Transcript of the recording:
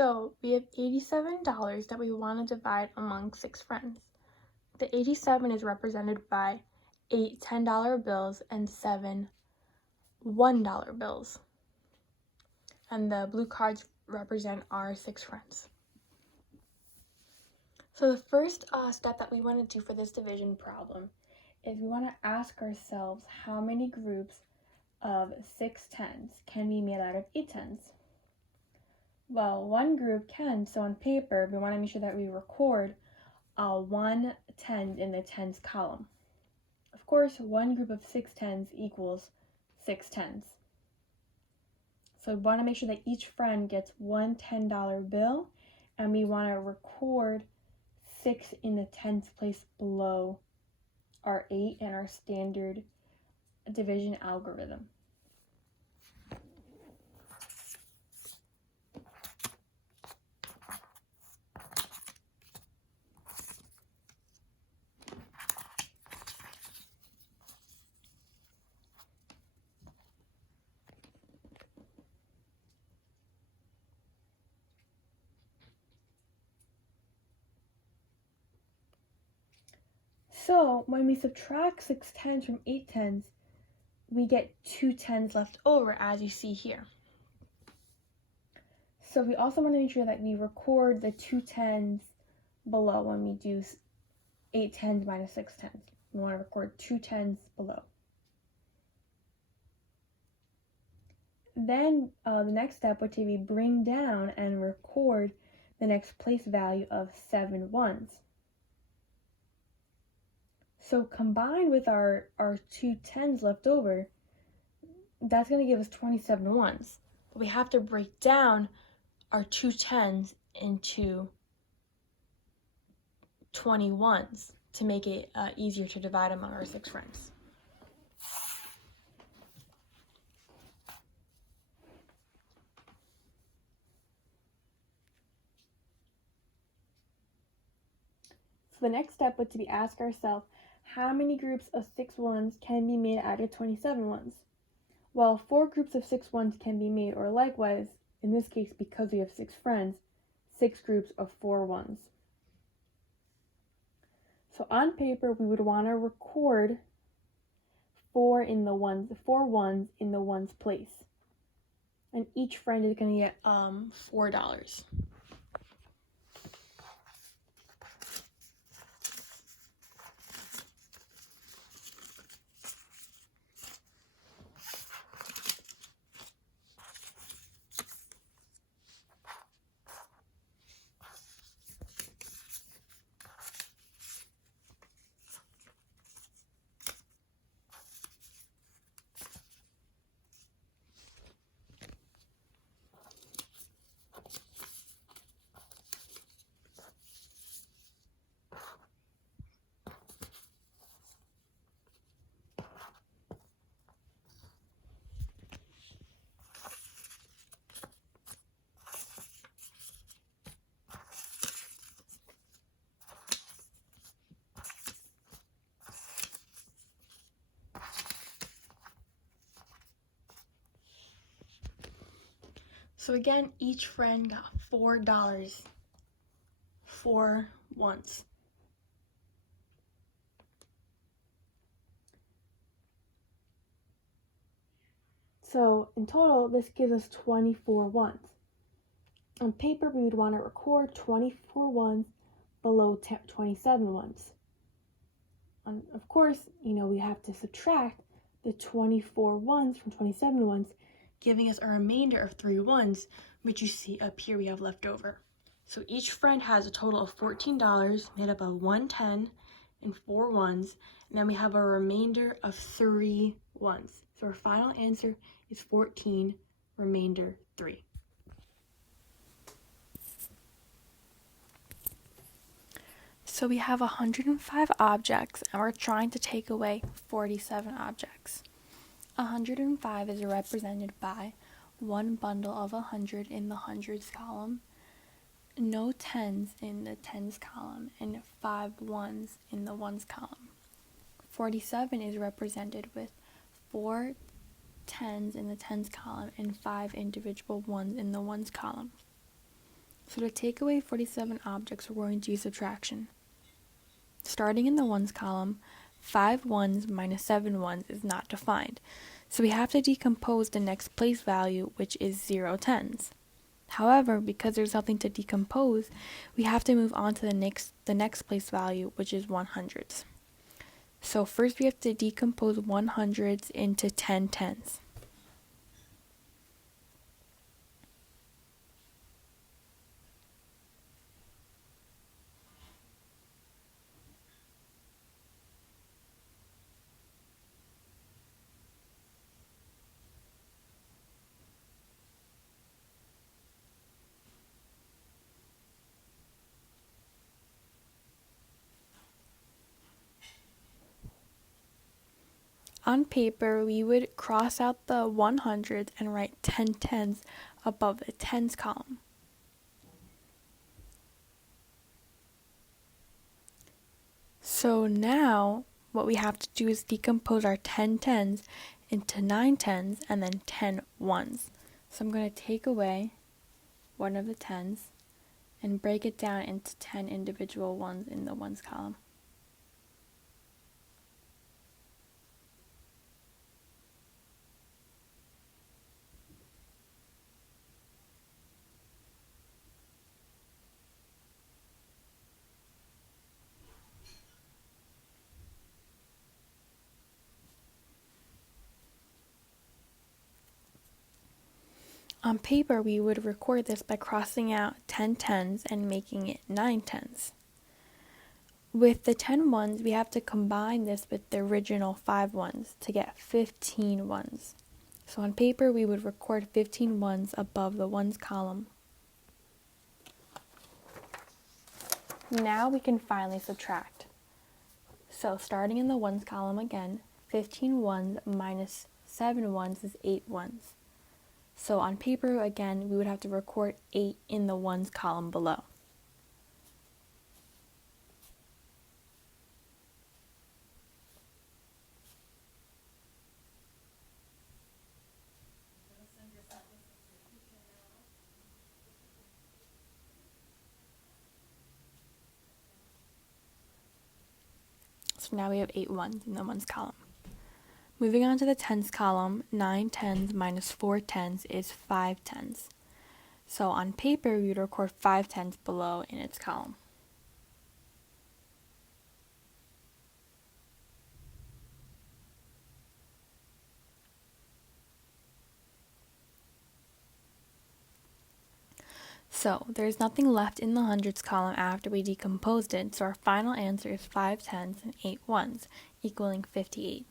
So we have $87 that we want to divide among 6 friends. The 87 is represented by 8 $10 bills and 7 $1 bills. And the blue cards represent our 6 friends. So the first step that we want to do for this division problem is we want to ask ourselves how many groups of 6 tens can be made out of 8 tens. Well, one group can, so on paper, we want to make sure that we record 1 10 in the tens column. Of course, one group of 6 tens equals 6 tens. So we want to make sure that each friend gets one $10 bill, and we want to record 6 in the tens place below our 8 and our standard division algorithm. So when we subtract 6 tens from 8 tens, we get 2 tens left over, as you see here. So we also want to make sure that we record the 2 tens below when we do 8 tens minus 6 tens. We want to record 2 tens below. Then the next step would be bring down and record the next place value of 7 ones. So combined with our 2 tens left over, that's going to give us 27 ones. But we have to break down our 2 tens into 20 ones to make it easier to divide among our 6 friends. So the next step would be ask ourselves, how many groups of 6 ones can be made out of 27 ones? Well, 4 groups of 6 ones can be made, or likewise, in this case, because we have 6 friends, 6 groups of 4 ones. So on paper, we would want to record 4 ones in the ones place. And each friend is going to get $4. So again, each friend got $4 for ones. So in total, this gives us 24 ones. On paper, we would want to record 24 ones below 27 ones. And of course, we have to subtract the 24 ones from 27 ones, giving us a remainder of 3 ones, which you see up here we have left over. So each friend has a total of $14 made up of 1 10 and 4 ones, and then we have a remainder of 3 ones. So our final answer is 14, remainder 3. So we have 105 objects, and we're trying to take away 47 objects. 105 is represented by 1 bundle of 100 in the hundreds column, no tens in the tens column, and 5 ones in the ones column. 47 is represented with 4 tens in the tens column and 5 individual ones in the ones column. So to take away 47 objects, we're going to use subtraction. Starting in the ones column, 5 ones minus 7 ones is not defined. So we have to decompose the next place value, which is 0 tens. However, because there's nothing to decompose, we have to move on to the next place value, which is 100s. So first we have to decompose 100s into 10 tens. On paper, we would cross out the 100s and write 10 tens above the tens column. So now what we have to do is decompose our 10 tens into 9 tens and then 10 ones. So I'm going to take away one of the tens and break it down into 10 individual ones in the ones column. On paper, we would record this by crossing out 10 tens and making it 9 tens. With the 10 ones, we have to combine this with the original 5 ones to get 15 ones. So on paper, we would record 15 ones above the ones column. Now we can finally subtract. So starting in the ones column again, 15 ones minus 7 ones is 8 ones. So on paper, again, we would have to record 8 in the ones column below. So now we have 8 ones in the ones column. Moving on to the tens column, 9 tens minus 4 tens is 5 tens. So on paper, we would record 5 tens below in its column. So there's nothing left in the hundreds column after we decomposed it, so our final answer is 5 tens and 8 ones, equaling 58.